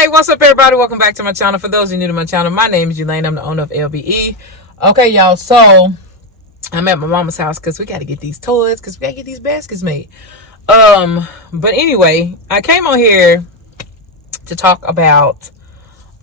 Hey, what's up, everybody? Welcome back to my channel. For those of you new to my channel, my name is Elaine. I'm the owner of LBE. Okay, y'all, so I'm at my mama's house because we got to get these toys, because we got to get these baskets made. But anyway, I came on here to talk about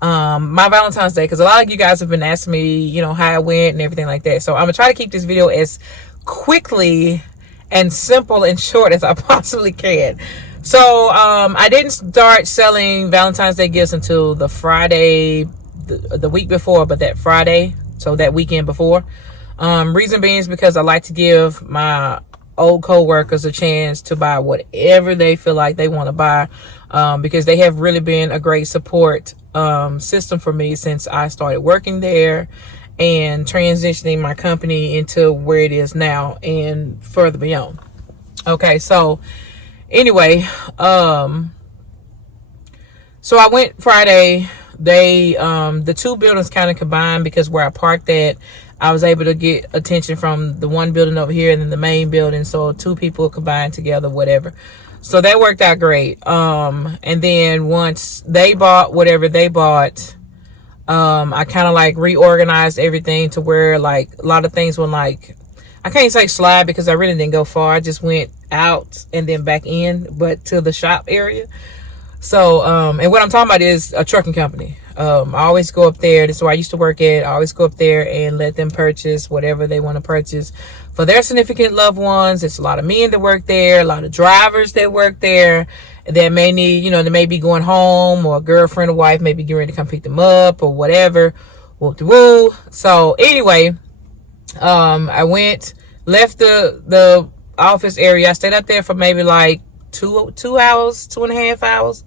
my Valentine's Day, because a lot of you guys have been asking me, you know, how it went and everything like that. So I'm gonna try to keep this video as quickly and simple and short as I possibly can. So I didn't start selling Valentine's Day gifts until the Friday, the week before, but that Friday, so that weekend before. Reason being is because I like to give my old co-workers a chance to buy whatever they feel like they want to buy, because they have really been a great support system for me since I started working there and transitioning my company into where it is now and further beyond. Okay, so anyway, so I went Friday. They the two buildings kind of combined, because where I parked at, I was able to get attention from the one building over here and then the main building, so two people combined together, whatever. So that worked out great. And then once they bought whatever they bought, I kind of like reorganized everything to where like a lot of things were like, I can't say slide because I really didn't go far. I just went out and then back in, but to the shop area. So, and what I'm talking about is a trucking company. I always go up there. This is where I used to work at. I always go up there and let them purchase whatever they want to purchase for their significant loved ones. It's a lot of men that work there, a lot of drivers that work there that may need, you know, they may be going home, or a girlfriend or wife may be getting ready to come pick them up or whatever. Woo. So anyway, I left the office area. I stayed up there for maybe like 2 hours, 2.5 hours.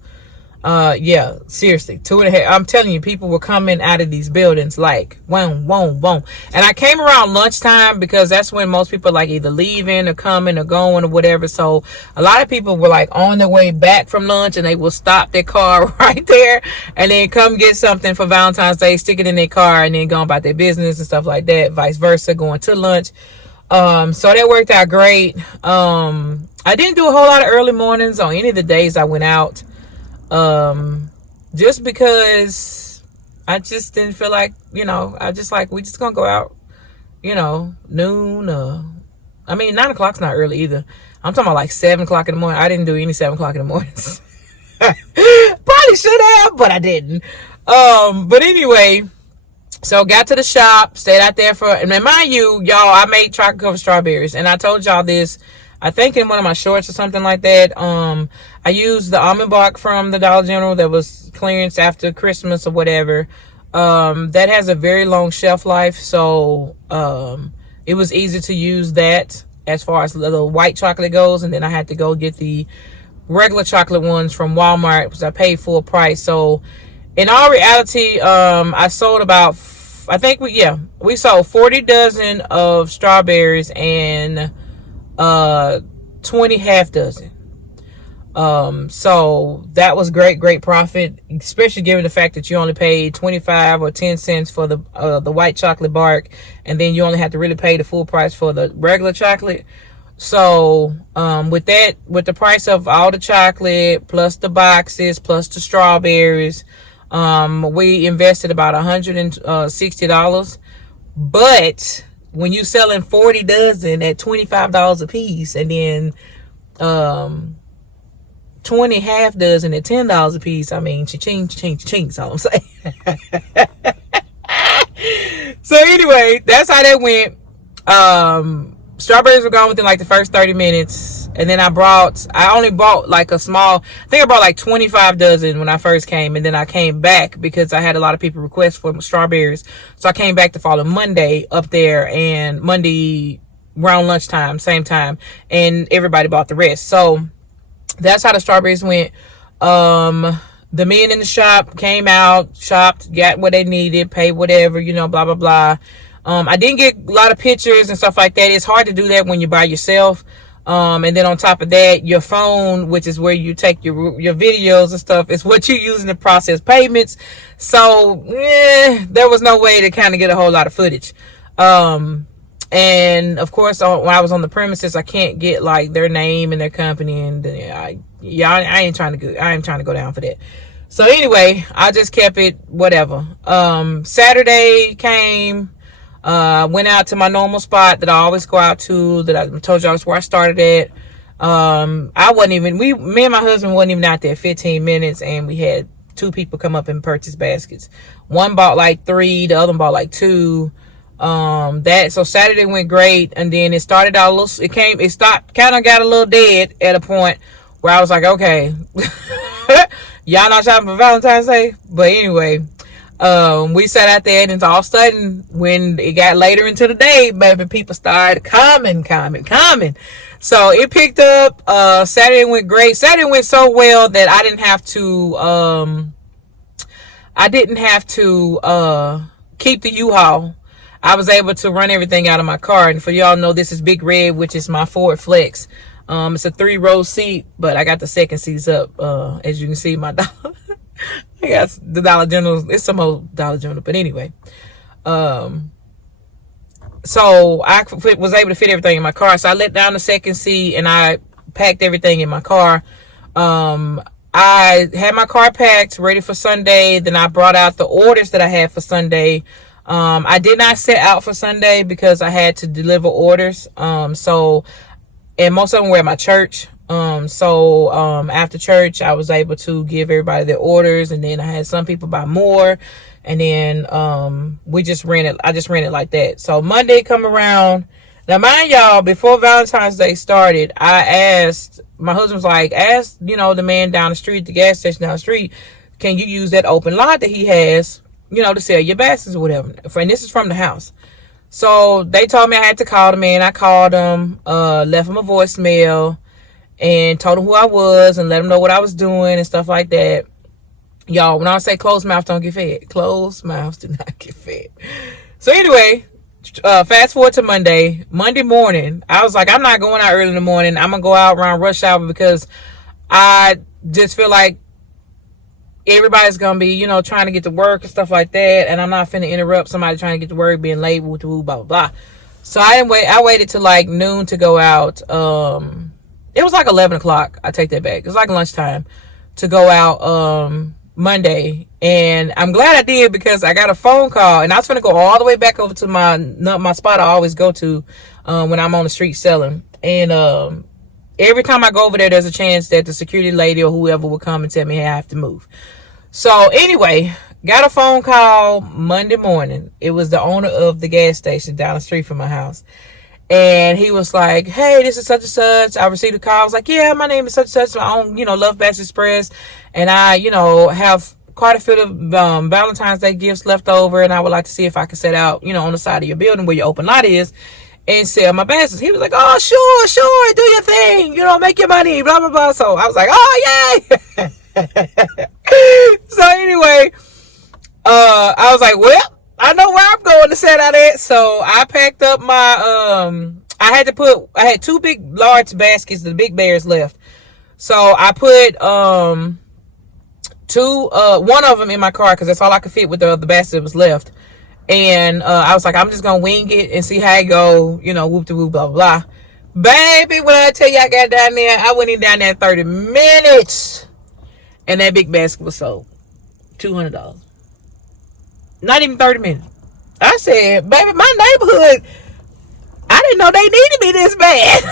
Yeah, seriously, 2.5. I'm telling you, people were coming out of these buildings like boom, boom, boom. And I came around lunchtime because that's when most people like either leaving or coming or going or whatever. So a lot of people were like on their way back from lunch, and they will stop their car right there and then come get something for Valentine's Day, stick it in their car, and then go about their business and stuff like that. Vice versa, going to lunch. So that worked out great. I didn't do a whole lot of early mornings on any of the days I went out. Just because I just didn't feel like, you know, I just like, we just gonna go out, you know, noon, 9 o'clock's not early either. I'm talking about like 7 o'clock in the morning. I didn't do any 7 o'clock in the mornings. Probably should have, but I didn't. But anyway, so got to the shop, stayed out there and mind you, y'all, I made chocolate covered strawberries, and I told y'all this, I think in one of my shorts or something like that. I used the almond bark from the Dollar General that was clearance after Christmas or whatever. That has a very long shelf life, so it was easy to use that as far as the white chocolate goes. And then I had to go get the regular chocolate ones from Walmart because I paid full price. So in all reality, I sold about, I think we sold 40 dozen of strawberries and 20 half dozen. So that was great profit, especially given the fact that you only paid 25 or 10 cents for the white chocolate bark, and then you only have to really pay the full price for the regular chocolate. So with the price of all the chocolate plus the boxes plus the strawberries, we invested about $160. But when you selling 40 dozen at $25 a piece, and then 20 half dozen at $10 a piece, I mean, cha-ching, all I'm saying. So anyway, that's how that went. Strawberries were gone within like the first 30 minutes. And then I only bought like a small, I think I bought like 25 dozen when I first came. And then I came back because I had a lot of people request for strawberries. So I came back the following Monday up there, and Monday around lunchtime, same time. And everybody bought the rest. So that's how the strawberries went. The men in the shop came out, shopped, got what they needed, paid whatever, you know, blah, blah, blah. I didn't get a lot of pictures and stuff like that. It's hard to do that when you're by yourself. And then on top of that, your phone, which is where you take your videos and stuff, is what you're using to process payments. So, there was no way to kind of get a whole lot of footage. And of course, when I was on the premises, I can't get like their name and their company, and I ain't trying to go down for that. So anyway, I just kept it whatever. Saturday came, went out to my normal spot that I always go out to, that I told y'all was where I started at. I wasn't even, me and my husband wasn't even out there 15 minutes, and we had 2 people come up and purchase baskets. One bought like 3, the other one bought like 2. So Saturday went great, and then it started out a little, it stopped, kind of got a little dead at a point where I was like, okay, y'all not shopping for Valentine's Day? But anyway, we sat out there, and it's all of a sudden, when it got later into the day, baby, people started coming. So it picked up. Saturday went great. Saturday went so well that I didn't have to keep the U-Haul. I was able to run everything out of my car. And for y'all know, this is Big Red, which is my Ford Flex. It's a 3-row seat, but I got the second seats up. As you can see, my dollar. I got the Dollar General. It's some old Dollar General, but anyway. So I was able to fit everything in my car. So I let down the second seat and I packed everything in my car. I had my car packed, ready for Sunday. Then I brought out the orders that I had for Sunday. I did not set out for Sunday because I had to deliver orders. And most of them were at my church. After church, I was able to give everybody their orders, and then I had some people buy more, and then I just ran it like that. So Monday come around. Now mind y'all, before Valentine's Day started, I asked, my husband was like, the man down the street, the gas station down the street, can you use that open lot that he has, to sell your baskets or whatever? And this is from the house. So they told me I had to call the man. I called him, left him a voicemail, and told him who I was and let him know what I was doing and stuff like that. Y'all, when I say closed mouths don't get fed, closed mouths do not get fed. So anyway, fast forward to Monday morning. I was like, I'm not going out early in the morning. I'm going to go out around rush hour because I just feel like everybody's going to be, trying to get to work and stuff like that. And I'm not finna interrupt somebody trying to get to work, being late, blah, blah, blah. So I waited till like noon to go out. It was like 11 o'clock. I take that back. It was like lunchtime to go out Monday. And I'm glad I did because I got a phone call. And I was going to go all the way back over to my spot I always go to when I'm on the street selling. And every time I go over there, there's a chance that the security lady or whoever will come and tell me, hey, I have to move. So anyway, got a phone call Monday morning. It was the owner of the gas station down the street from my house. And he was like, hey, this is such and such. I received a call. I was like, yeah, my name is such and such. I own, Love Bass Express. And I, have quite a few of Valentine's Day gifts left over. And I would like to see if I could set out, on the side of your building where your open lot is and sell my baskets. He was like, oh, sure. Do your thing. Make your money, blah, blah, blah. So I was like, oh, yay. So anyway, I was like, well, I know where I'm going to set out at. So I packed up my, I had 2 big, large baskets, the big bears left. So I put, one of them in my car because that's all I could fit with the basket that was left. And, I was like, I'm just going to wing it and see how it go, whoop de whoop, blah, blah, blah. Baby, when I tell you I got down there, I went in down there in 30 minutes and that big basket was sold. $200. Not even 30 minutes. I said, baby, my neighborhood, I didn't know they needed me this bad.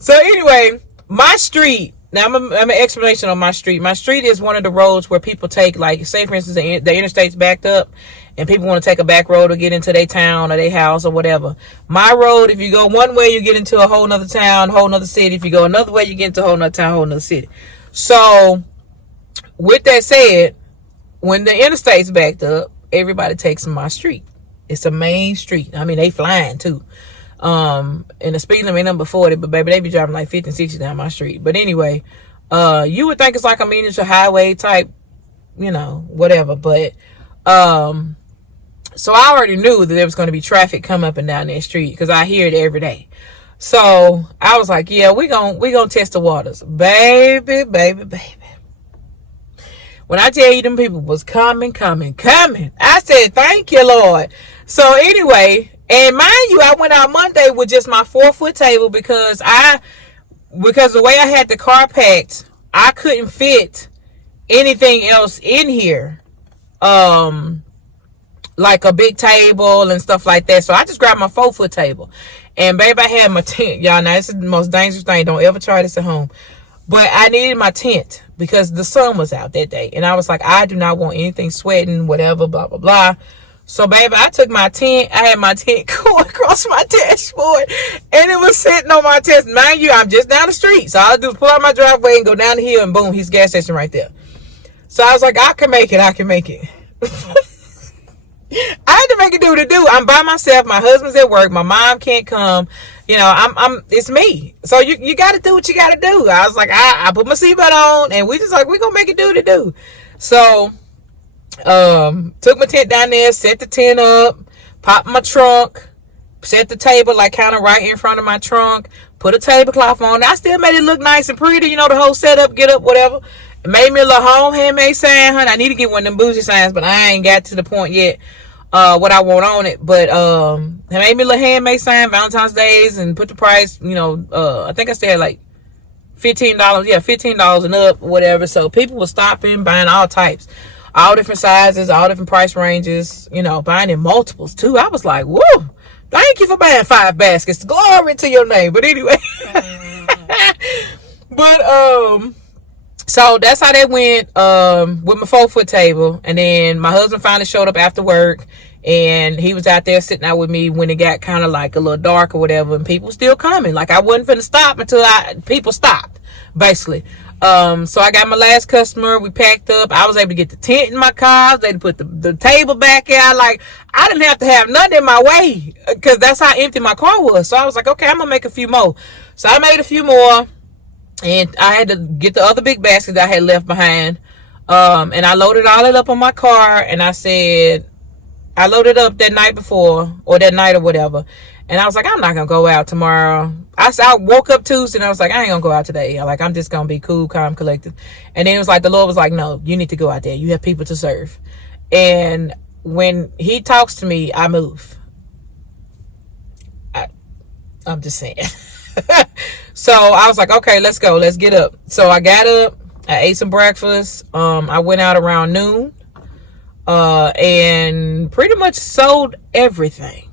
So anyway, my street, now I'm an explanation on my street. My street is one of the roads where people take, like, say for instance, the interstate's backed up and people want to take a back road to get into their town or their house or whatever. My road, if you go one way, you get into a whole nother town, whole nother city. If you go another way, you get into a whole nother town, whole nother city. So with that said, when the interstate's backed up, everybody takes my street. It's a main street. I mean, they flying too. And the speed limit number 40, but baby, they be driving like 50 and 60 down my street. But anyway, you would think it's like a miniature highway type, whatever. But, so I already knew that there was going to be traffic come up and down that street because I hear it every day. So I was like, yeah, we gonna test the waters. Baby. When I tell you them people was coming. I said, thank you, Lord. So anyway, and mind you, I went out Monday with just my 4-foot table because the way I had the car packed, I couldn't fit anything else in here. Like a big table and stuff like that. So I just grabbed my 4-foot table. And baby, I had my tent. Y'all, now this is the most dangerous thing. Don't ever try this at home. But I needed my tent because the sun was out that day. And I was like, I do not want anything sweating, whatever, blah, blah, blah. So, baby, I took my tent. I had my tent going across my dashboard. And it was sitting on my tent. Mind you, I'm just down the street. So, all I do is pull out my driveway and go down the hill. And boom, he's gas station right there. So, I was like, I can make it. I can make it. I had to make it do what it do. I'm by myself. My husband's at work. My mom can't come. You know, it's me. So you got to do what you got to do. I was like, I put my seatbelt on, and we just like, we're going to make it do what it do. So, took my tent down there, set the tent up, popped my trunk, set the table like kind of right in front of my trunk, put a tablecloth on. I still made it look nice and pretty, you know, the whole setup, get up, whatever. It made me a little home handmade sign, honey. I need to get one of them bougie signs, but I ain't got to the point yet what I want on it. But it made me a little handmade sign, Valentine's Days, and put the price, you know, I think I said like $15. Yeah, $15 and up, whatever. So people were stopping, buying all types, all different sizes, all different price ranges, you know, buying in multiples too. I was like, woo, thank you for buying 5 baskets. Glory to your name. But anyway, but so that's how that went with my 4-foot table. And then my husband finally showed up after work, and he was out there sitting out with me when it got kind of like a little dark or whatever, and people still coming. Like I wasn't finna stop until people stopped, basically. So I got my last customer. We packed up. I was able to get the tent in my car. I was able to put the table back out. Like I didn't have to have nothing in my way because that's how empty my car was. So I was like, okay, I'm gonna make a few more. So I made a few more. And I had to get the other big basket that I had left behind. And I loaded all it up on my car. And I said, I loaded up that night before, or that night or whatever. And I was like, I'm not going to go out tomorrow. I woke up Tuesday and I was like, I ain't going to go out today. Like, I'm just going to be cool, calm, collected. And then it was like, the Lord was like, no, you need to go out there. You have people to serve. And when he talks to me, I move. I'm just saying. So I was like, okay, let's go. Let's get up. So I got up. I ate some breakfast. I went out around noon. And pretty much sold everything.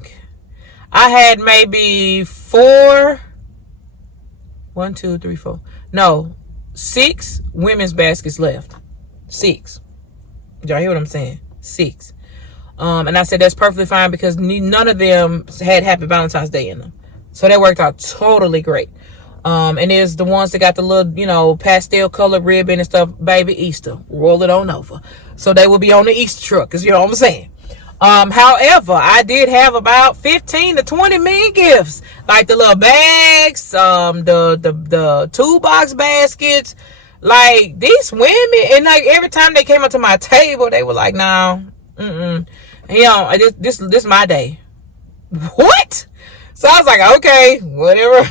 I had maybe 6 women's baskets left. 6. Y'all hear what I'm saying? 6. And I said, that's perfectly fine because none of them had Happy Valentine's Day in them. So that worked out totally great. And there's the ones that got the little, you know, pastel colored ribbon and stuff. Baby, Easter. Roll it on over. So they will be on the Easter truck, because you know what I'm saying. However, I did have about 15 to 20 million gifts. Like the little bags, the toolbox baskets. Like, these women, and like every time they came up to my table, they were like, no, you know, this is my day. What? So I was like, okay, whatever.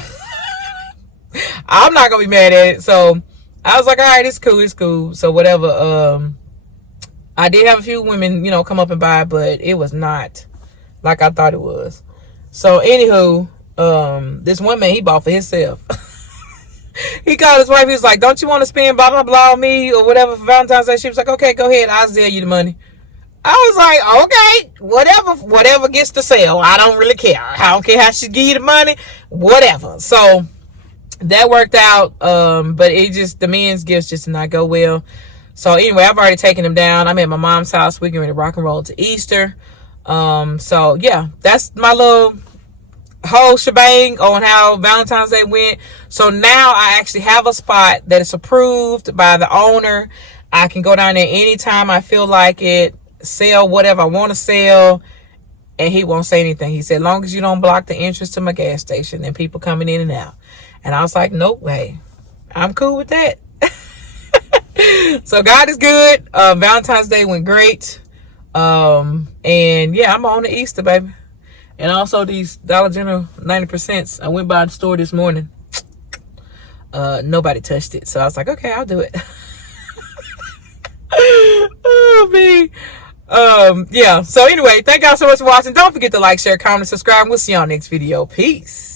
I'm not gonna be mad at it. So I was like, all right, it's cool. So whatever. I did have a few women, you know, come up and buy, but it was not like I thought it was. So anywho, this one man, he bought for himself. He called his wife. He was like, don't you want to spend blah blah blah on me or whatever for Valentine's Day? She was like, okay, go ahead, I'll sell you the money. I was like, okay, whatever gets the sale. I don't really care. I don't care how she give you the money, whatever. So that worked out. But the men's gifts just did not go well. So anyway, I've already taken them down. I'm at my mom's house. We're going to rock and roll to Easter. So yeah, that's my little whole shebang on how Valentine's Day went. So now I actually have a spot that is approved by the owner. I can go down there anytime I feel like it, sell whatever I want to sell, and he won't say anything. He said, long as you don't block the entrance to my gas station and people coming in and out. And I was like, nope, hey, I'm cool with that. So God is good. Valentine's Day went great. And yeah, I'm on to Easter, baby. And also these Dollar General 90%. I went by the store this morning. Nobody touched it. So I was like, okay, I'll do it. Oh, me. Yeah. So anyway, thank y'all so much for watching. Don't forget to like, share, comment, subscribe. We'll see you on next video. Peace.